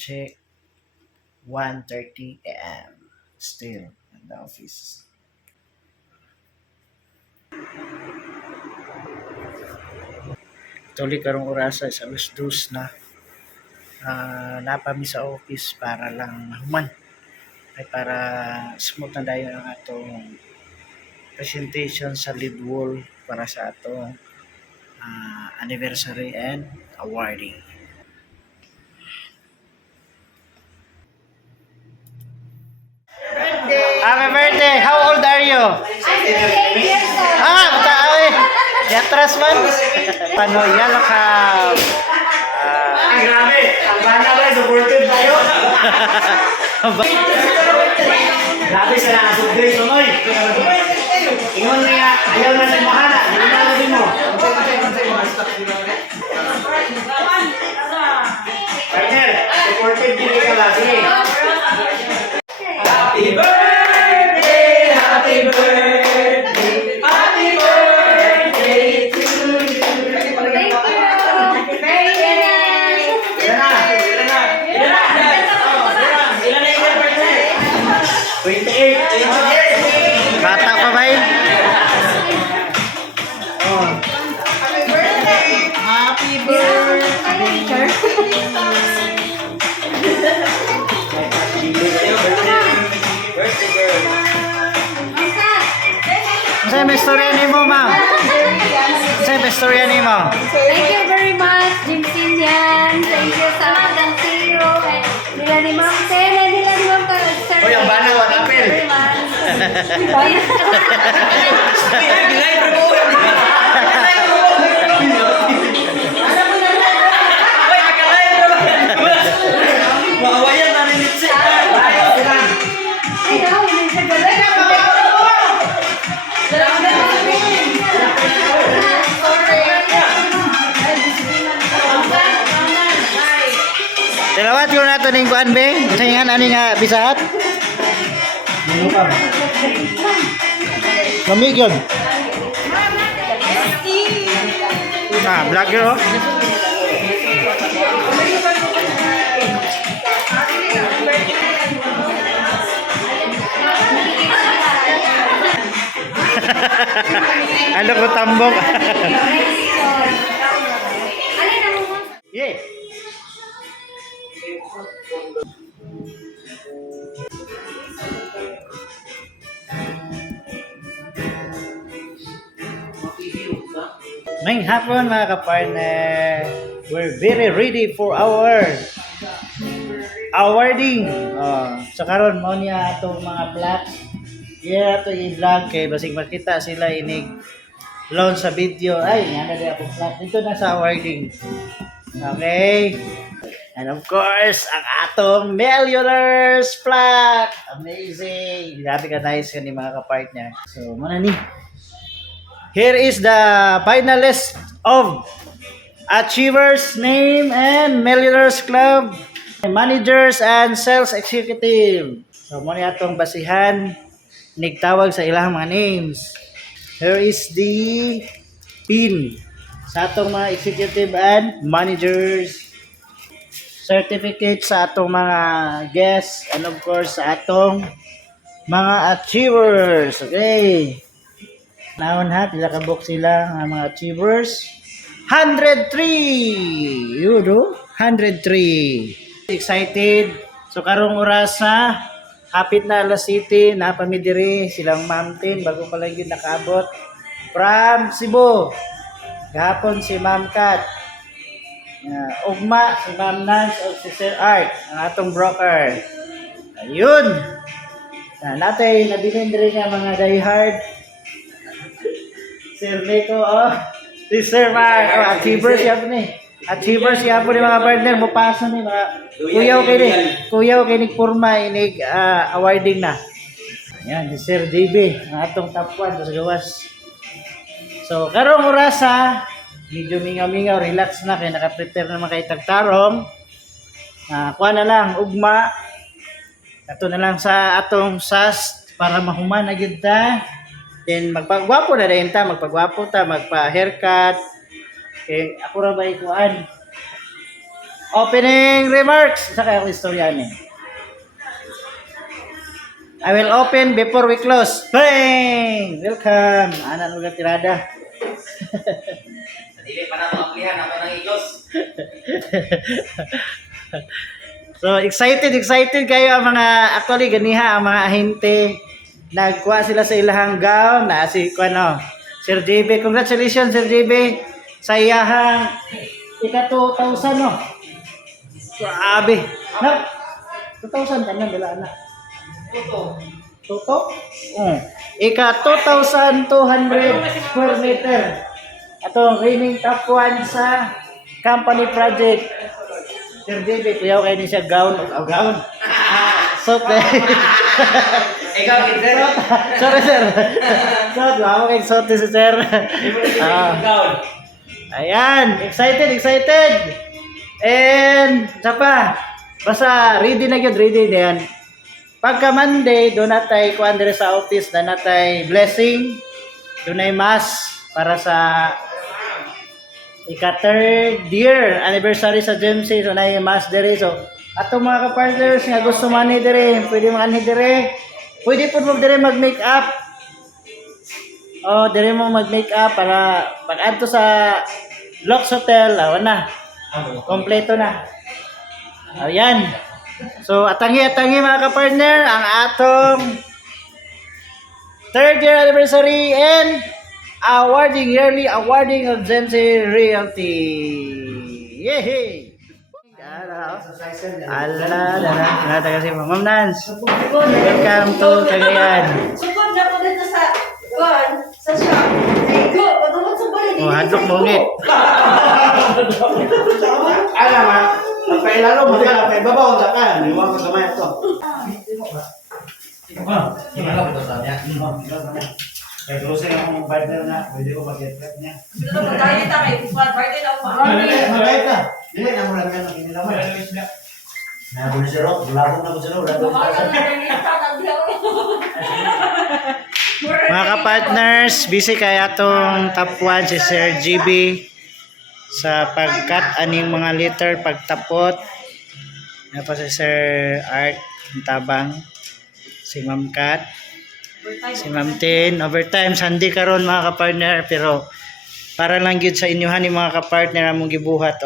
check, 1:30 a.m. Still in the office. Tuloy karong orasa sa alas 2 na. Napami sa office para lang mahuman. Ay para smooth na dayon ang atong presentation sa lead wall para sa atong anniversary and awarding. Happy birthday! How old are you? I'm 8 years old. Mataoy! Yatras man! Panoya lakam! Grabe! Ang bana ba? Supported tayo? Grabe sa nakasubgrade mo, Noy! Ingon niya, ayaw na ng mahana. Hindi na ako din mo. Partner, supported din ka lang. Sige. Happy birthday! Happy birthday! Happy birthday to you! Thank you. Very nice. Ilan na? Ilan na yung birthday? 28. Bata pa ba yun? Happy birthday. Birthday girl. Sa'yo may storya ni mo, ma'am? Sa'yo may storya ni mo? Thank you very much, Jim Sinian. Thank you sa mga zero. Nila ni Ma'am Tena, nila ni Ma'am Sir. Hoy, ang bana, wala apel. Bilay, bro. Hoy, nakalay, bro. Maawayan na rin litsi. Dalawat yun nato ning kuan be? Sayangan ani nga bisahat? Lamig yun. Vlogger oh. Ano ko tambok? Yeah. Ngayong hapon mga kapartner, we're very ready for our awarding. So karon mo niya atong mga plaques. Yeah, ito i-vlog kay basig makita sila inig launch sa video. Ay, nga na ako plaque. Dito na sa awarding. Okay. And of course, ang atong Millionaires plaque. Amazing. Grabe ka nice ka ni mga kapartner. So, muna ni. Here is the finalist of Achievers Name and Millionaires Club, Managers and Sales Executive. So, muna atong basihan, nigtawag sa ilang mga names. Here is the pin sa atong mga executive and managers. Certificate sa atong mga guests and of course sa atong mga achievers. Okay. Naon ha, pila ka book sila ng mga achievers. 103! Yun o, 103. Excited. So karong orasa, hapit na alas City, napamidiri silang mountain bago pa lang yun nakaabot. From Cebu, gahapon si Ma'am Kat. Ugma, si Ma'am Nance o si Sir Art, ang atong broker. Ayun! Natay, nabilin rin nga mga diehard. Sir Nico, si Sir Mark, achievers siya po ni. Achievers siya po ni mga partner, mupasa ni mga kuyaw kay ni Purma, inig awarding na. Ayan, si Sir JB, ang atong top 1 sa gawas. So, karong orasa, medyo mingaw-mingaw, relax na kay naka-prepare naman kay tagtarong. Kuha na lang, ugma. Ito na lang sa atong SAS para mahuman na gyud ta. Then magpagwapo na rin ta, magpagwapo ta, magpa-haircut. Okay, ako ra ba ikuan? Opening remarks. Sa kaya ko istorya ni. I will open before we close. Bang! Welcome. Anak mga tirada. Dili pa na maaplihan ako ng igos. So excited kayo ang mga actually ganiha ang mga ahente. Nagkuha sila sa ilahang gown na si kuno Sir JB. Congratulations Sir JB sa iyahang ika 2,000 no. Grabe. No. 2,000 tanan dala na. Toto? Ika 2,200 square meter. Atong reigning top 1 sa company project. Sir JB, kuyaw kayo ni siya gown. Gown? Suit eh. Ikaw, Sir. Sorry sir. Suit, wala kayong suit si sir. Ayan, excited. And, sa pa, basta ready na yun, ready na yan. Pagka Monday, doon natay kuan dire sa office na natay blessing, doon ay mass para sa ika-third year anniversary sa GMC. So na mass dire. So atong mga ka-partners nga gusto man ni dire, pwede man dire. Pwede po mo dire mag-make up. Dire mo mag-make up para pag adto sa Lux Hotel, na. Kompleto na. Ayan. So, atangi mga ka-partner, ang atong third year anniversary and yearly awarding of GMC Realty. Yehey! Ala, kasi Ma'am Nance. Welcome to Cagayan. Sugod na po dito sa shop. Go, patulog sa balik. Hadlok mongit. Alam ha, magpailalo mo ka, may babaw ka ka. May mga kagamay ito. Hingala ko ito sa niya. Kaya closing akong partner na, pwede ko mag-get niya. Ito na tayo tayo. Birthday na ako. Magayit ka. Dili na mo lang yan ang kinilaman. Nabuli si Rock, bulabog na ko si Rock. Mga ka-partners, busy kaya atong top 1 si Sir GB sa pagkat aning mga liter pagtapot. Yan pa si Sir Art Tabang, si Ma'am Kat, si Ma'am Tin. Overtime Sunday karon mga ka-partner, pero para lang gyud sa inyohan ni mga ka-partner among gibuhat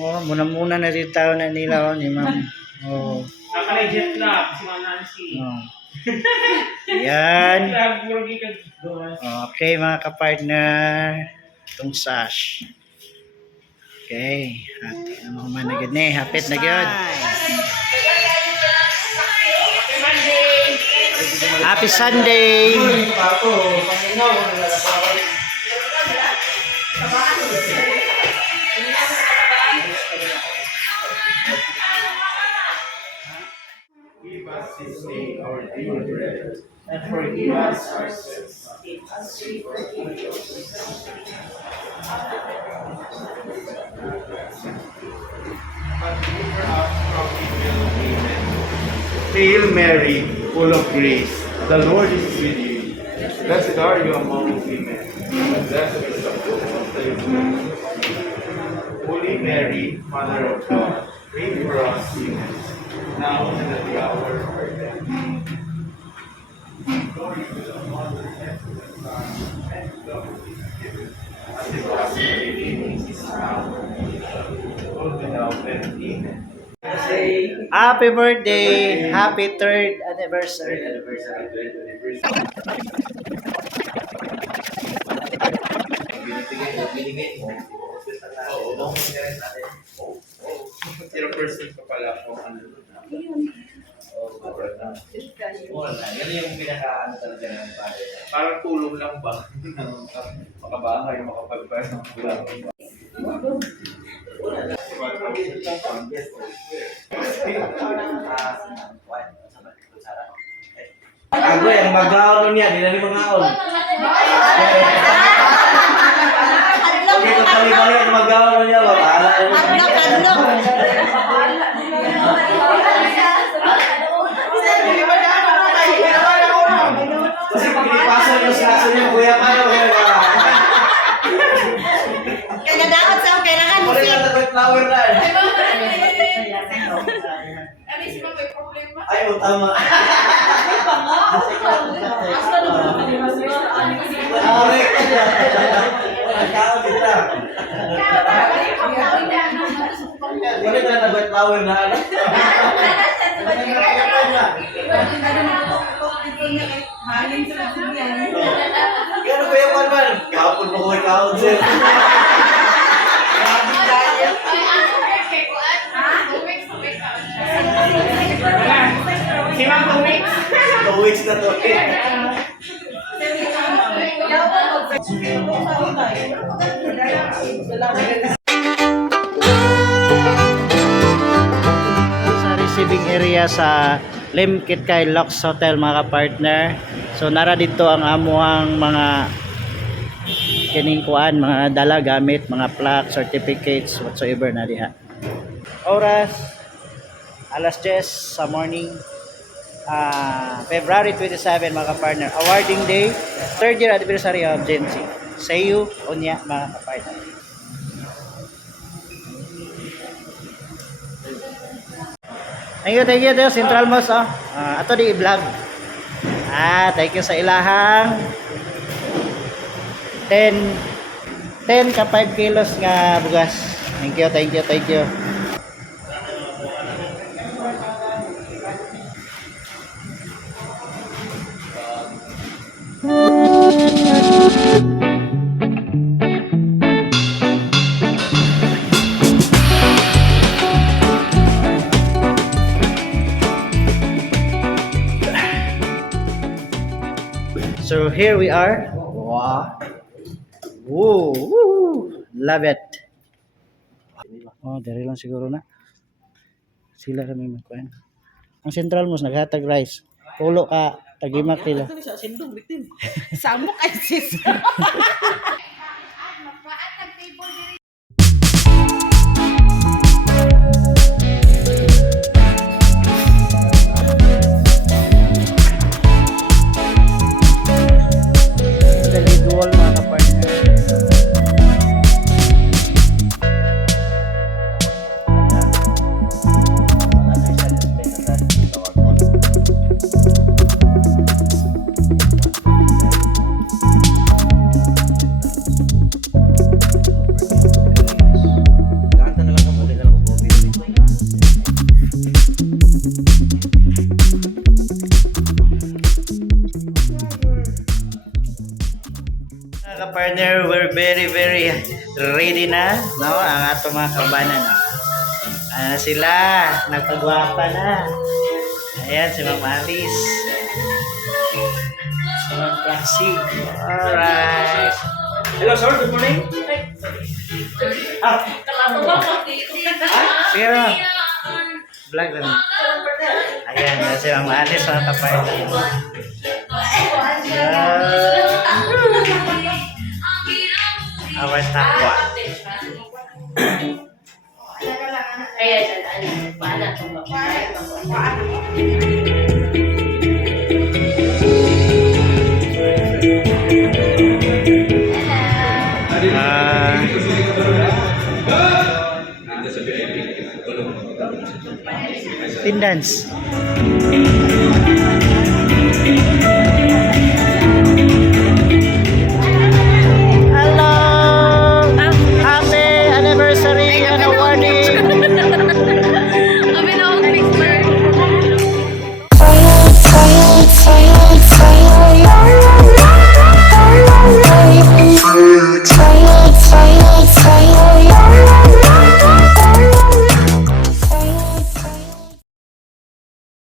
muna na rin tao na nila ni Ma'am. Naka-jet lag si Ma'am Nancy. Yan. Lagi ka doon. Okay mga ka-partner, itong sash. Okay, hati na mga managad na hapit na gyud. Happy Sunday! Give us this day our daily bread, And forgive us our sins. But deliver us from evil. Amen. Hail Mary, full of grace, the Lord is with you. Blessed are you among women, and blessed is the fruit of thy womb. Holy Mary, Mother of God, pray for us sinners, now and at the hour of our death. Glory to the Father, and to the Son, and to the Holy Spirit, as it was in the beginning, is now, and world without end. Amen. Happy birthday! Happy third anniversary! Zero percent pa pala po. Yan yung pinaka-ano talaga ng pare. Parang tulong lang ba? Makabahay, makapagpano. Ako yung mag-gaon niya, di na ni mga-on. Ito kali-kali yung mag-gaon niya, bahala. Kasi pag ipasa yung slaso niya, kuya pa na, kuya pa. Kaya dapat sa kailangan Kuya pa na, flower na. Ano si Ma'am, may problema? Ay, oh, tama. Correct. Ikaw kita. Wala ka na ba flower na ano? Kaya ba yung man? Kahapon mo ko ikaw, sir. Si Ma'am Tumix. 2 weeks na to. Sa receiving area sa Limkit kay Lux Hotel mga partner. So nara dito ang amuang mga kining kuan, mga dala gamit, mga plaque, certificates, whatsoever na diha. Oras alas 10 sa morning. February 27 mga partner, awarding day, 3rd year anniversary of Genci. Say you unya mga partner. Thank you, Central Mosque. Ato di i-vlog. Thank you sa ilahang 10 ka 5 kilos nga bugas. Thank you. So here we are. Wow. Woo. Love it. Oh, dari lang siguro na. Sila kami magkuhan. Ang Central Mosque naghatag rice. Pulo ka tagimak nila. Samok ay sis. Individual mga partner. Kanta na lang ako, hindi ka lang ako. Mga partner, we're very ready na, no? Ang ato mga kabanan. Sila, nagpagwapa na. Ayan, si Ma'am Alice. Si Ma'am Cassie. Alright. Hello, sir. Good morning. Sige Ma'am. Vlog lang. Ayan, si Ma'am Alice, mga kapartner. Our takwa. Pindans. Hello! Happy anniversary and